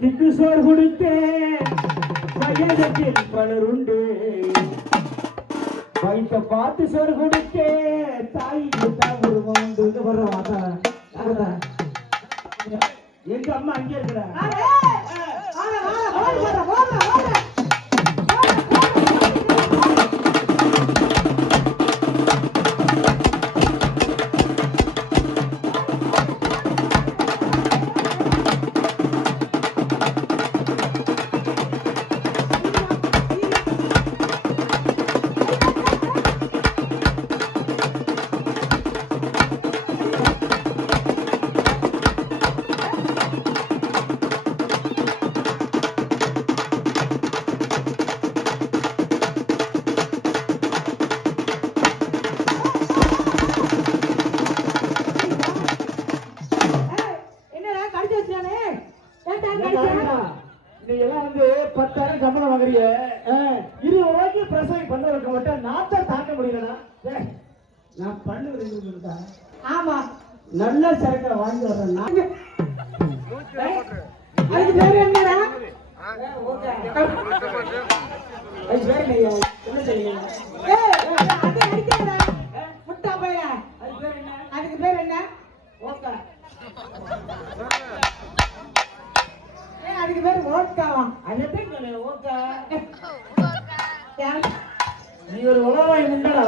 திக்கு சோறு கொடுத்தே வயதத்தில் பலருண்டு வயிற்ற பார்த்து சோறு கொடுத்தே தாய்க்கு தான் உருவம் உண்டு வர்றோம். எங்க அம்மா அங்கே இருக்கிற எல்லாம் வந்து 10,000 சம்பளம் வாங்குறீங்க. 20 ரூபாய்க்கு பிரசவம் பண்றதுக்கு மட்டும் நாத்தான் தாக்க முடியலடா. நான் பண்ணுறேன். ஆமா நல்ல சரக்கை வாங்கி வர்றேன். அதுக்கு பேர் என்னடா? அது பேர் இல்லையா? என்ன செய்யணும்? அது அடிக்கடா முட்டா பைய. அதுக்கு பேர் என்ன? அதுக்கு பேர் என்ன? ஓகே. அதுக்கு பேர் ஓட்காவா? அதே ஓகா. நீ ஒரு உலவாய் முன்னாடா.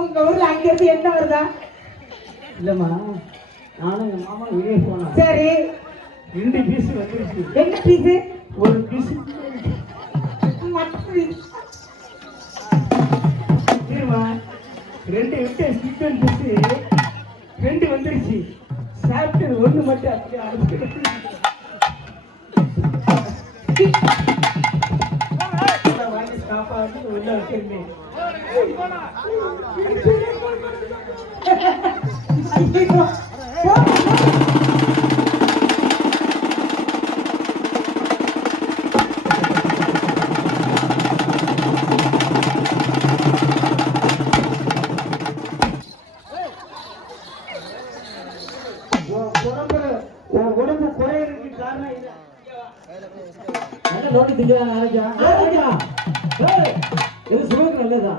உங்க ஊர்ல அங்க இருந்து என்ன வருதா? இல்லம்மா நானும் எங்க மாமா வெளியே போனோம். சரி 2 பீஸ் வந்துருச்சு. என்ன பீஸ்? ஒரு பீஸ் இருமா 2 விட்டு சிக்கன் பீஸ் 2 வந்துருச்சு. சாப்பிட்டு 1 மட்டும் அப்படியே அனுப்பிட்டு வாங்கி சாப்பாடு உள்ள வச்சிருந்தேன். உடம்பு குறையிறதுக்கு காரணம் இது. நோட்டி திங்கிறாங்க. இது சுகருக்கு நல்லதா?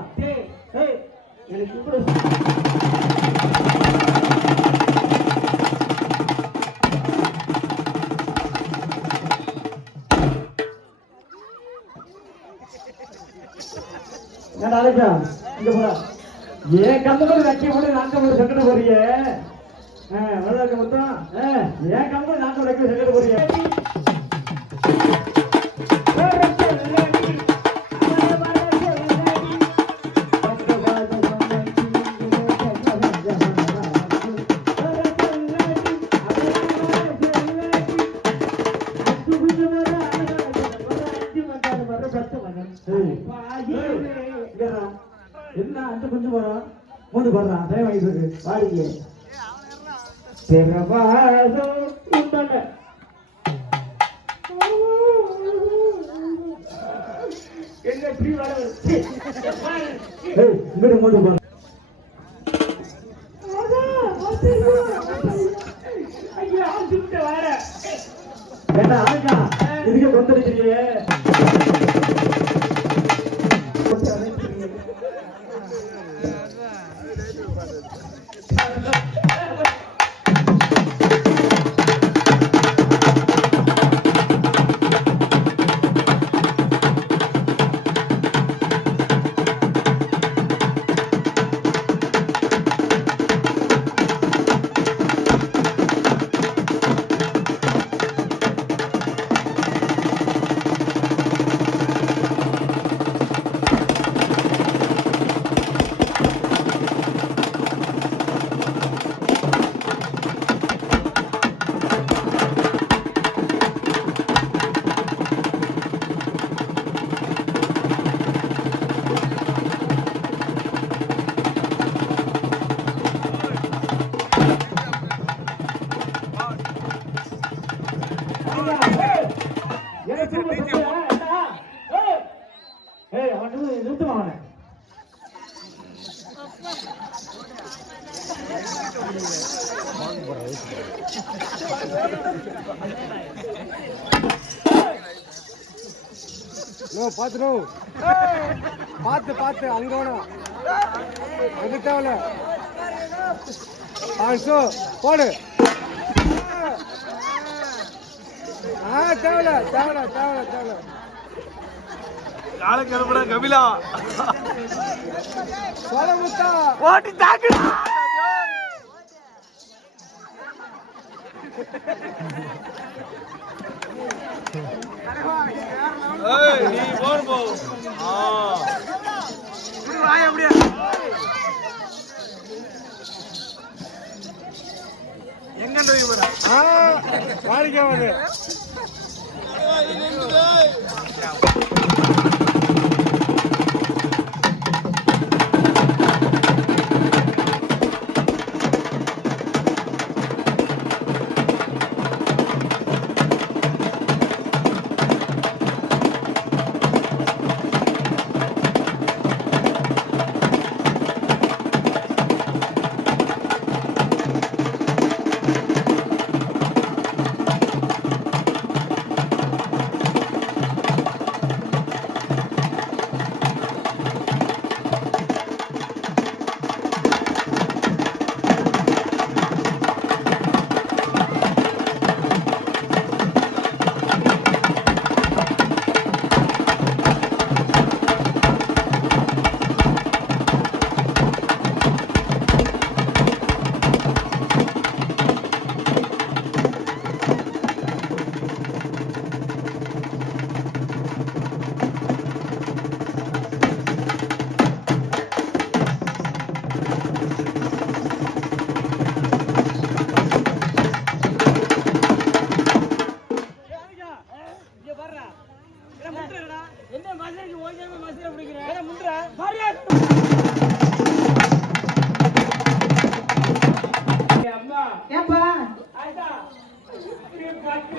எனக்கு கூட இங்க போற ஏன் கம்பெனி வைக்க முடியும்? நாங்க சக்கரை போறீங்க மொத்தம் ஏன் கம்பெனி நாங்க வைக்க சக்கரை போறீங்க. என்ன அந்த கொஞ்சம் வரும் 3 வர்றான் அதே வயசுக்கு வாடிக்கை என்ன இப்படி வர இங்கிட்ட 3 வரும். என்ன ஆகா இதுக்கு கொந்தளிக்கிறீங்க? பாத்துடும் பார்த்து பார்த்து அங்க வேணும் அது தேவையில்ல 500 போடு தேவையில்ல தேவையில்ல தேவையில்ல தேவையில்ல கால கிளம்புற கபிலா சொல்ல முத்தா ஓட்டி தாக்குடா ஏய் நீ போடு போ இப்படி வாய் அப்படியே எங்க போய் போற வாடிக்கை வந்து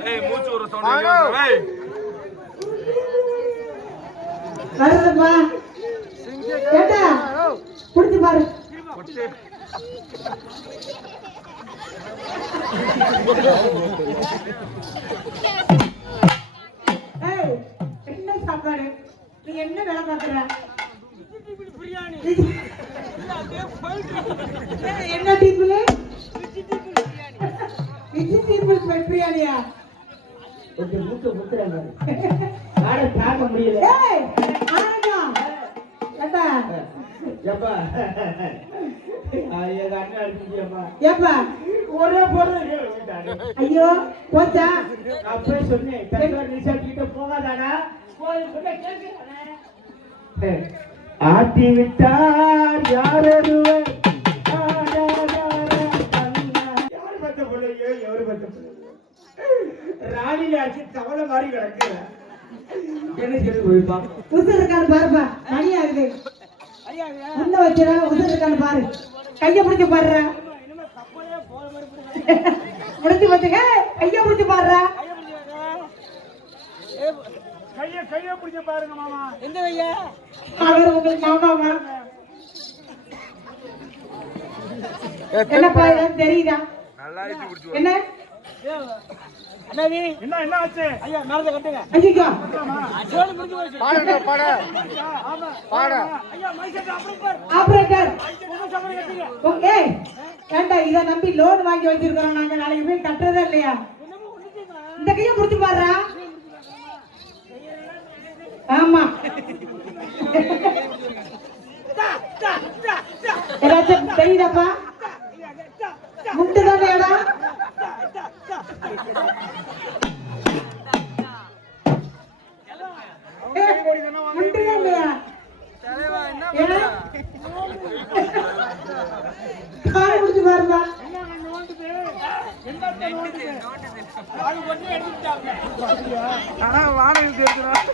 ஏய் மூச்சு ஒரு சவுண்ட் ஏய் வருதுப்பா கேட்டா புடிச்சு பாரு ஏய் என்ன சாப்பாடு நீ என்ன வேலை பார்க்கற என்ன டீப்புல வெஜிடபிள் பிரியாணியா கொஞ்சம் மூக்க முத்துறாங்க ஆட தாங்க முடியல ஏய் ஆனா ஏப்பா ஏப்பா ஐயா அண்ணா அடிச்சியப்பா ஏப்பா ஒரே போடு ஐயோ போச்சா அப்பவே சொன்னேன் தங்கர் ரிசார்ட் கிட்ட போகாதடா போய் சொல்ல கேக்குறானே ஆட்டி விட்டார் யாரொருவர் ராணியாச்சு தவளை மாதிரி கிடக்குற என்ன சொல்லி போய்ப்பா உசுர் இருக்கான்னு பாருப்பா மணி ஆகுது முன்ன வச்சுடா உசுர் இருக்கான்னு பாரு கைய பிடிச்சு பாடுறா முடிச்சு வச்சுக்க கைய பிடிச்சு பாடுறா கைய பிடிச்சு பாருங்க மாமா எந்த கைய அவர் உங்களுக்கு மாமாமா என்னப்பா தெரியுதா நல்லா இருக்கு பிடிச்சு என்ன என்ன ஆச்சு ஐயா மேல கட்டுங்க ஐயா சோனி முடிஞ்சு போச்சு பாடுங்க பாடு ஆமா பாடு ஐயா மைசெட் ஆபரேட்டர் உங்க சமரி கட்டுங்க ஓகே ஏண்டா இத நம்பி லோன் வாங்கி வச்சிருக்கோம் நாங்க நாளைக்கு போய் கட்டறதே இல்லையா இந்த கைய புடிச்சு பாருடா ஆமா ஏதாச்சும் தெரியுதாப்பா முட்டுதானே ஏடா முட்டுதான் இல்லையா காலை பிடிச்சு பாருப்பா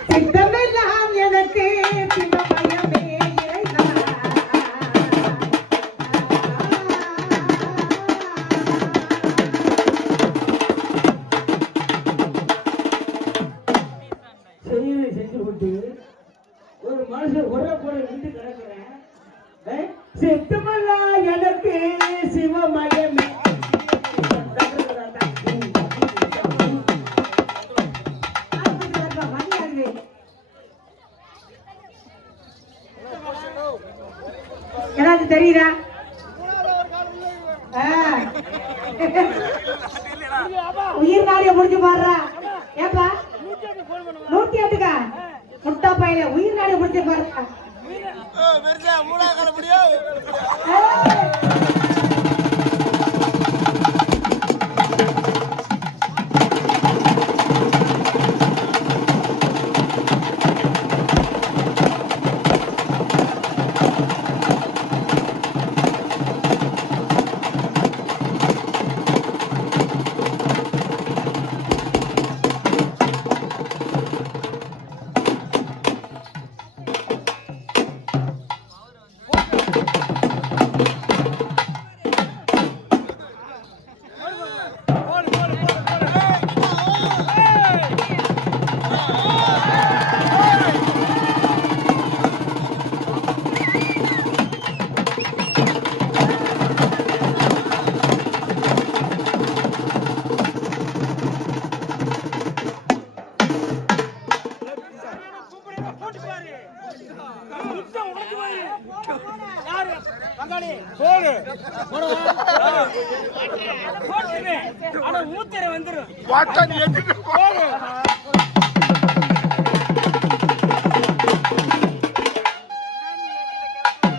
சித்தமெல்லாம் எனக்கு சிவமயமே செஞ்சு விட்டு ஒரு மனுஷன் ஒரே போல விட்டு கிடக்குறேன் சித்தமெல்லாம் எனக்கு சிவமயமே தெரியுதா? உயிர் நாடிய முடிஞ்சு பாடுறா. ஏப்பா 108க்கா முட்டா பையல உயிர் நாடிய முடிஞ்சு பாடுறா. போடு வாட்டா நீ எங்கிட்டு போ